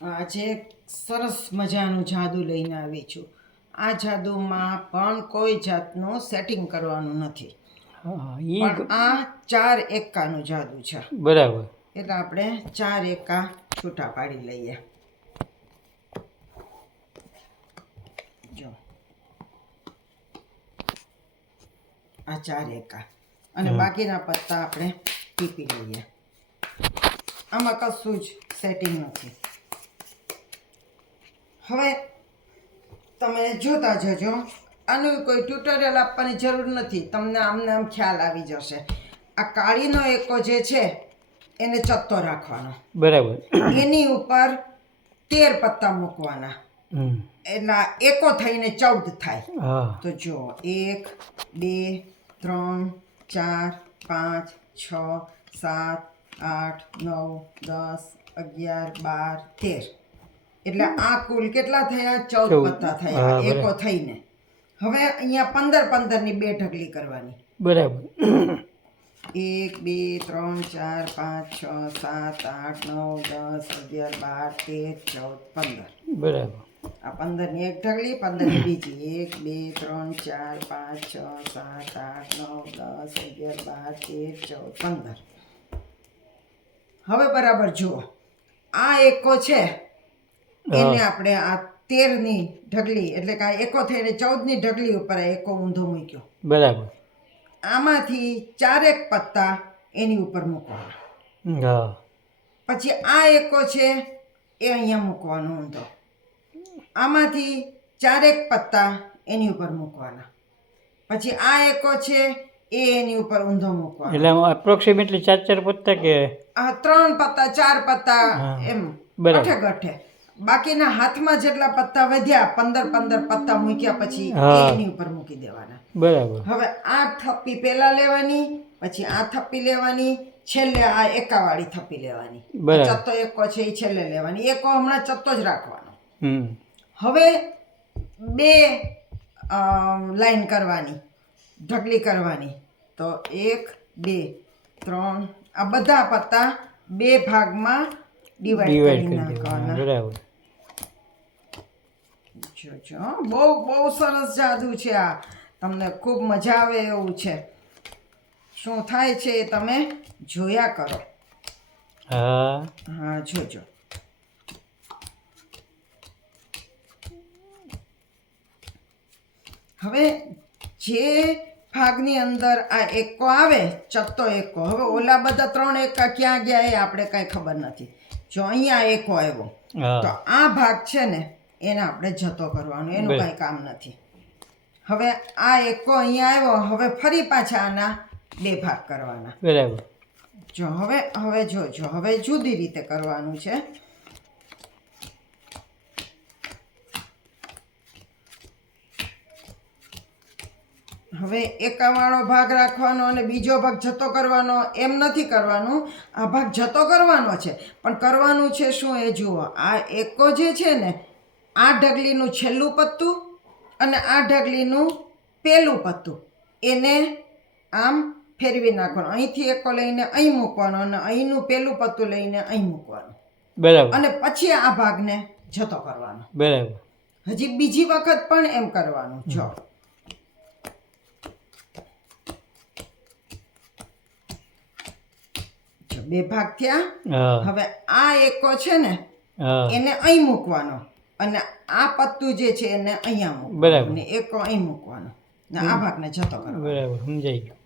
આજે એક સરસ મજાનું જાદુ લઈને આવી છું. આ જાદુમાં પણ કોઈ જાતનું સેટિંગ કરવાનું નથી, પણ આ 4 એકાનું જાદુ છે. બરાબર. એટલે આપણે 4 એકા છૂટા પાડી લઈએ. જો આ 4 એકા અને બાકીના પત્તા આપણે ટીપી લઈએ. આમાં કશું જ સેટિંગ નથી. હવે તમે જોતા જજો. આનું કોઈ ટ્યુટોરિયલ આપવાની જરૂર નથી, તમને આમને આમ ખ્યાલ આવી જશે. આ કાળીનો એકો જે છે એને ચત્તો રાખવાનો, બરાબર. એની ઉપર 13 પત્તા મૂકવાના, એટલે એકો થઈને 14 થાય. તો જો 1 2 3 4 5 6 7 8 9 10 11 12 13. એટલે આ કુલ કેટલા થયા? 14 પત્તા થયા એકો થઈને. હવે અહીંયા 15 ની 2 ઢગલી કરવાની. બરાબર. 1 2 3 4 5 6 7 8 9 10 11 12 13 14 15. બરાબર. આ 15 ની એક ઢગલી, 15 ની બીજી. 1 2 3 4 5 6 7 8 9 10 11 12 13 14 15. હવે બરાબર જુઓ, આ એકો છે એને આપણે આ 13 ની ઢગલી, એટલે કે આ એકો થઈને 14 ની ઢગલી ઉપર આ એકો ઊંધો મૂક્યો. બરાબર. આમાંથી 4 પત્તા એની ઉપર મૂકવાના. પછી આ એકો છે એ અહીંયા મૂકવાનો ઊંધો. આમાંથી 4 પત્તા એની ઉપર મૂકવાના. પછી આ એકો છે એ એની ઉપર ઊંધો મૂકવાનો. એટલે એપ્રોક્સિમેટલી 4 પત્તા કે આ 3 પત્તા 4 પત્તા એમ ગઠે ગઠે. બાકીના હાથમાં જેટલા પત્તા વધ્યા 15 પત્તા મૂક્યા પછી એની ઉપર મૂકી દેવાના. બરાબર. હવે આ થપ્પી પહેલા લેવાની, પછી આ થપ્પી લેવાની, છેલ્લે આ એકાવાળી થપ્પી લેવાની. ચત્તો એકો છે એ છેલ્લે લેવાની. એકો હમણાં ચત્તો જ રાખવાનો. હવે 2 લાઈન કરવાની, ઢગલી કરવાની. તો 1 2 3 આ બધા પત્તા 2 ભાગમાં ડિવાઈડ કરી નાખવાના. બરાબર. જો બહુ સરસ જાદુ છે આ. તમને ખૂબ મજા આવે એવું છે. શું થાય છે એ તમે જોયા કરો. હા જોજો. હવે જે ભાગની અંદર આ એકો આવે, ચત્તો એકો, હવે ઓલા બધા 3 એકા ક્યાં ગયા એ આપણે કાંઈ ખબર નથી. જો અહીંયા એકો આવ્યો તો આ ભાગ છે ને એને આપણે જતો કરવાનો, એનું કાંઈ કામ નથી. હવે આ એકો અહીંયા આવ્યો, હવે ફરી પાછા આના 2 ભાગ કરવાના. બરાબર. જો હવે જોજો, હવે જુદી રીતે કરવાનું છે. હવે એકાવાળો ભાગ રાખવાનો અને બીજો ભાગ જતો કરવાનો એમ નથી કરવાનું. આ ભાગ જતો કરવાનો છે, પણ કરવાનું છે શું એ જુઓ. આ એકો જે છે ને, આ ઢગલીનું છેલ્લું પત્તું અને આ ઢગલીનું પહેલું પત્તું એને આમ ફેરવી નાખવાનું. અહીંથી એકો લઈને અહીં મૂકવાનો અને અહીંનું પહેલું પત્તું લઈને અહીં મૂકવાનું. બરાબર. અને પછી આ ભાગને જતો કરવાનો. બરાબર. હજી બીજી વખત પણ એમ કરવાનું. જો 2 ભાગ થયા. હવે આ એકો છે ને એને અહીં મૂકવાનો અને આ પત્તું જે છે એને અહીંયા મૂકવાનું ને એકો અહીં મૂકવાનો ને આ ભાગને જતો કરવાનો. બરાબર, સમજાઈ ગયું.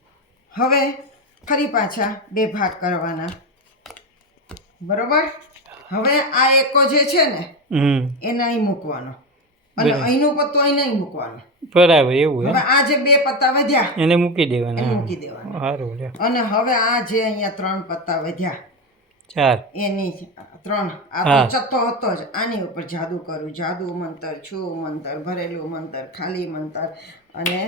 હવે ફરી પાછા 2 ભાગ કરવાના. બરોબર. હવે આ એકો જે છે ને એને અહીં મૂકવાનો અને અહીંનું પત્તું અહીં નહીં મૂકવાનું. બરાબર. એવું. હવે આ જે 2 પત્તા વધ્યા એને મૂકી દેવાના. મૂકી દેવાના. સારું. અને હવે આ જે અહીંયા 3 પત્તા વધ્યા 4 એની 3 આ તો ચત્તો હતો જ. આની ઉપર જાદુ કરું. જાદુ મંતર, છું મંતર, ભરેલું મંતર, ખાલી મંતર અને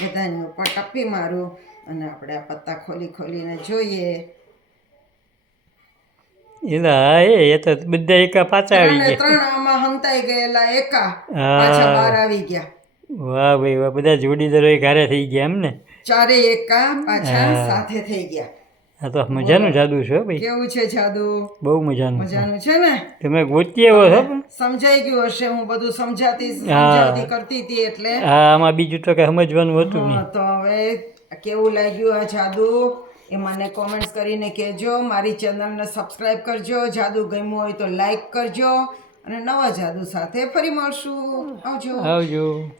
બધાની ઉપર ટપ્પી મારું અને આપણે આ પત્તા ખોલીને જોઈએ. એ તો બધા એકા પાછા આવી ગયા. 3 આમાં હંતાઈ ગયેલા એકા પાછા બહાર આવી ગયા. વાહ ભાઈ વાહ, બધા જોડીદારો ઘરે થઈ ગયા એમ ને. 4 એકા પાછા સાથે થઈ ગયા. આ તો મજાનું જાદુ છે હો ભાઈ, કેવું છે જાદુ? બહુ મજાનું. મજાનું છે ને? તમે ગોતી આવો છો પણ. સમજાઈ ગયું હશે, હું બધું સમજાવતી કરતી હતી એટલે. હા, આમાં બીજું તો કઈ સમજવાનું હતું હા, નહીં. તો હવે કેવું લાગ્યું આ જાદુ એ મને કોમેન્ટ્સ કરીને કહેજો. મારી ચેનલને સબસ્ક્રાઈબ કરજો. જાદુ ગમ્યું હોય તો લાઈક કરજો અને નવા જાદુ સાથે ફરી મળશું. આવજો. આવજો.